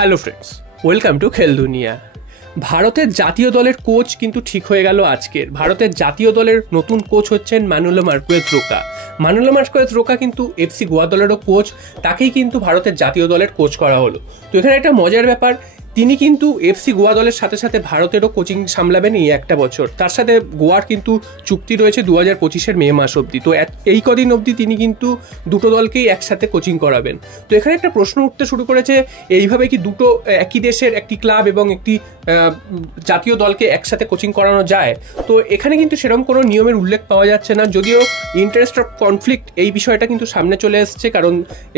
Hello friends, welcome to খেল দুনিয়া। ভারতের জাতীয় দলের কোচ কিন্তু ঠিক হয়ে গেল আজকের। ভারতের জাতীয় দলের নতুন কোচ হচ্ছেন মানুলো মার্কুয়েজ রোকা। মানুলো মার্কুয়েজ রোকা কিন্তু এফসি গোয়া দলেরও কোচ, তাকেই কিন্তু ভারতের জাতীয় দলের কোচ করা হলো। তো এখানে একটা মজার ব্যাপার, তিনি কিন্তু এফসি গোয়া দলের সাথে সাথে ভারতেরও কোচিং সামলাবেন এই একটা বছর। তার সাথে গোয়ার কিন্তু চুক্তি রয়েছে 2025-এর মে মাস অবধি। তো এই কদিন অবধি তিনি কিন্তু দুটো দলকেই একসাথে কোচিং করাবেন। তো এখানে একটা প্রশ্ন উঠতে শুরু করেছে, এইভাবে কি দুটো একই দেশের একটি ক্লাব এবং একটি জাতীয় দলকে একসাথে কোচিং করানো যায়? তো এখানে কিন্তু সেরকম কোনো নিয়মের উল্লেখ পাওয়া যাচ্ছে না, যদিও ইন্টারেস্ট অফ কনফ্লিক্ট এই বিষয়টা কিন্তু সামনে চলে এসছে, কারণ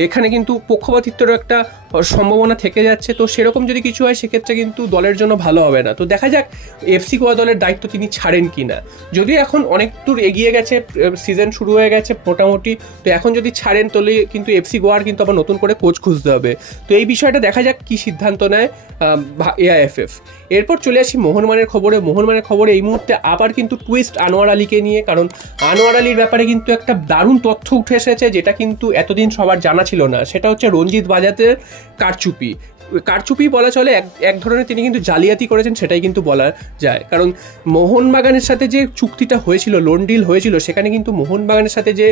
এখানে কিন্তু পক্ষপাতিত্বেরও একটা সম্ভাবনা থেকে যাচ্ছে। তো সেরকম যদি কিছু হয় সেক্ষেত্রে কিন্তু দলের জন্য ভালো হবে না। তো দেখা যাক এফসি গোয়া দলের দায়িত্ব তিনি ছাড়েন কিনা। যদিও এখন অনেক দূর এগিয়ে গেছে, সিজন শুরু হয়ে গেছে মোটামুটি, তো এখন যদি ছাড়েন তাহলে কিন্তু এফসি গোয়ার কিন্তু আবার নতুন করে কোচ খুঁজতে হবে। তো এই বিষয়টা দেখা যাক কি সিদ্ধান্ত নেয় এআইএফএফ। এরপর চলে আসি মোহনবাগানের খবরে। মোহনবাগানের খবরে এই মুহূর্তে আবার কিন্তু টুইস্ট আনোয়ার আলীকে নিয়ে, কারণ আনোয়ার আলীর ব্যাপারে কিন্তু একটা দারুণ তথ্য উঠে এসেছে, যেটা কিন্তু এতদিন সবার জানা ছিল না। সেটা হচ্ছে রঞ্জিত বাজাতের কারচুপি বলা চলে, এক ধরনের তিনি কিন্তু জালিয়াতি করেছেন, সেটাই কিন্তু বলা যায়। কারণ মোহনবাগানের সাথে যে চুক্তিটা হয়েছিল, লোন ডিল হয়েছিল, সেখানে কিন্তু মোহনবাগানের সাথে যে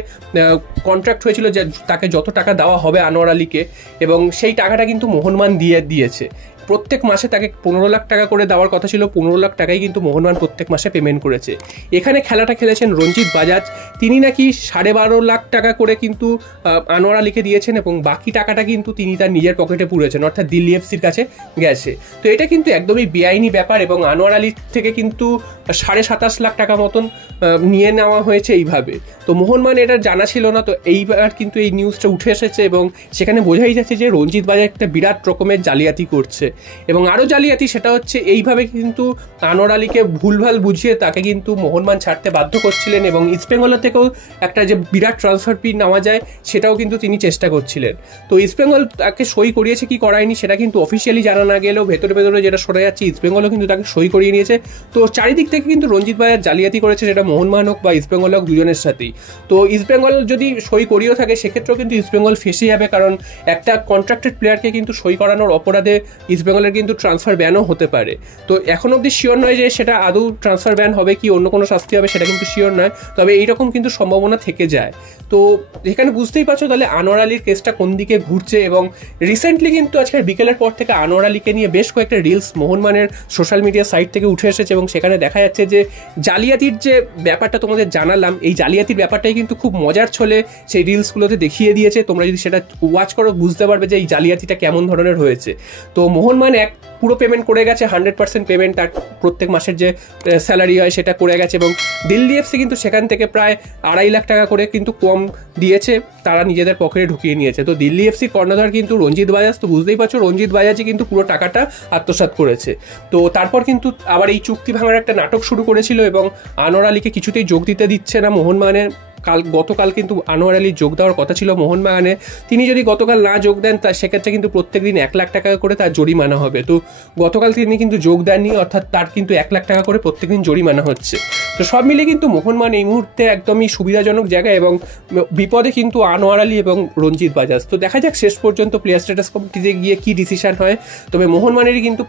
কন্ট্রাক্ট হয়েছিল যে তাকে যত টাকা দেওয়া হবে আনোয়ার আলীকে, এবং সেই টাকাটা কিন্তু মোহনবাগান দিয়েছে। প্রত্যেক মাসে তাকে 15 লাখ টাকা করে দেওয়ার কথা ছিল, 15 লাখ টাকাই কিন্তু মোহনবাগান প্রত্যেক মাসে পেমেন্ট করেছে। এখানে খেলাটা খেলেছেন রঞ্জিত বাজাজ, তিনি নাকি 12.5 লাখ টাকা করে কিন্তু আনোয়ার আলীকে দিয়েছেন, এবং বাকি টাকাটা কিন্তু তিনি তার নিজের পকেটে পুরেছেন, অর্থাৎ দিল্লি এফসির কাছে গেছে। তো এটা কিন্তু একদমই বেআইনি ব্যাপার, এবং আনোয়ার আলীর থেকে কিন্তু 27.5 লাখ টাকা মতন নিয়ে নেওয়া হয়েছে এইভাবে। তো মোহনবাগান এটা জানা ছিল না, তো এইবার কিন্তু এই নিউজটা উঠে এসেছে, এবং সেখানে বোঝাই যাচ্ছে যে রঞ্জিত বাজাজ একটা বিরাট রকমের জালিয়াতি করছে। এবং আরও জালিয়াতি সেটা হচ্ছে, এইভাবে কিন্তু আনোয়ার আলীকে ভুলভাল বুঝিয়ে তাকে কিন্তু মোহনবাগান ছাড়তে বাধ্য করছিলেন, এবং ইস্টবেঙ্গলের থেকেও একটা যে বিরাট ট্রান্সফার ফি নেওয়া যায় সেটাও কিন্তু তিনি চেষ্টা করছিলেন। তো ইস্টবেঙ্গল তাকে সই করিয়েছে কি করায়নি সেটা কিন্তু অফিসিয়ালি জানা না গেলেও ভেতরে ভেতরে যেটা শোনা যাচ্ছে, ইস্টবেঙ্গলও কিন্তু তাকে সই করিয়ে নিয়েছে। তো চারিদিক থেকে কিন্তু রঞ্জিত বাজার জালিয়াতি করেছে, সেটা মোহনবাগান হোক বা ইস্টবেঙ্গল হোক, দুজনের সাথেই। তো ইস্টবেঙ্গল যদি সই করিয়েও থাকে সেক্ষেত্রেও কিন্তু ইস্টবেঙ্গল ফেসে যাবে, কারণ একটা কন্ট্রাক্টেড প্লেয়ারকে কিন্তু সই করানোর অপরাধে ইস্টবেঙ্গলের কিন্তু ট্রান্সফার ব্যানও হতে পারে। তো এখন অবধি শিওর নয় যে সেটা আদৌ ট্রান্সফার ব্যান হবে কি অন্য কোনো শাস্তি হবে, সেটা কিন্তু শিওর নয়, তবে এইরকম কিন্তু সম্ভাবনা থেকে যায়। তো এখানে বুঝতেই পারছো তাহলে আনোয়ার আলীর কেসটা কোন দিকে ঘুরছে। এবং রিসেন্টলি কিন্তু আজকের বিকেলের পর থেকে আনোয়ার আলীকে নিয়ে বেশ কয়েকটা রিলস মোহনবাগানের সোশ্যাল মিডিয়া সাইট থেকে উঠে এসেছে, এবং সেখানে দেখা যাচ্ছে যে জালিয়াতির যে ব্যাপারটা তোমাদের জানালাম, এই জালিয়াতির ব্যাপারটাই কিন্তু খুব মজার ছলে সেই রিলসগুলোতে দেখিয়ে দিয়েছে। তোমরা যদি সেটা ওয়াচ করো বুঝতে পারবে যে এই জালিয়াতিটা কেমন ধরনের হয়েছে। তো মোহনবাগান পুরো পেমেন্ট করে গেছে, 100% পেমেন্ট, তার প্রত্যেক মাসের যে স্যালারি হয় সেটা করে গেছে, এবং দিল্লি এফসি কিন্তু সেখান থেকে প্রায় 2.5 লাখ টাকা করে কিন্তু কম দিয়েছে, তারা নিজেদের পকেটে ঢুকিয়ে নিয়েছে। তো দিল্লি এফসির কর্ণধার কিন্তু রঞ্জিত বাজাজ, তো বুঝতেই পারছো রঞ্জিত বাজাজই কিন্তু পুরো টাকাটা আত্মসাৎ করেছে। তো তারপর কিন্তু আবার এই চুক্তি ভাঙার একটা নাটক শুরু করেছিল, এবং আনোয়ার আলীকে কিছুতেই যোগ দিতে দিচ্ছে না মোহনবাগানের। গতকাল কিন্তু আনোয়ার আলী যোগ দেওয়ার কথা ছিল মোহনবাগানে, তিনি যদি গতকাল না যোগ দেন তা সেক্ষেত্রে কিন্তু প্রত্যেকদিন 1 লাখ টাকা করে তার জরিমানা হবে। তো গতকাল তিনি কিন্তু যোগ দেননি, অর্থাৎ তার কিন্তু 1 লাখ টাকা করে প্রত্যেকদিন জরিমানা হচ্ছে। তো সব মিলিয়ে কিন্তু মোহনবাগান এই মুহূর্তে একদমই সুবিধাজনক জায়গায়, এবং বিপদে কিন্তু আনোয়ার আলী এবং রঞ্জিত বাজাজ। তো দেখা যাক শেষ পর্যন্ত প্লেয়ার স্ট্যাটাস কমিটিতে গিয়ে কি ডিসিশন হয়, তবে মোহনবাগানেরই কিন্তু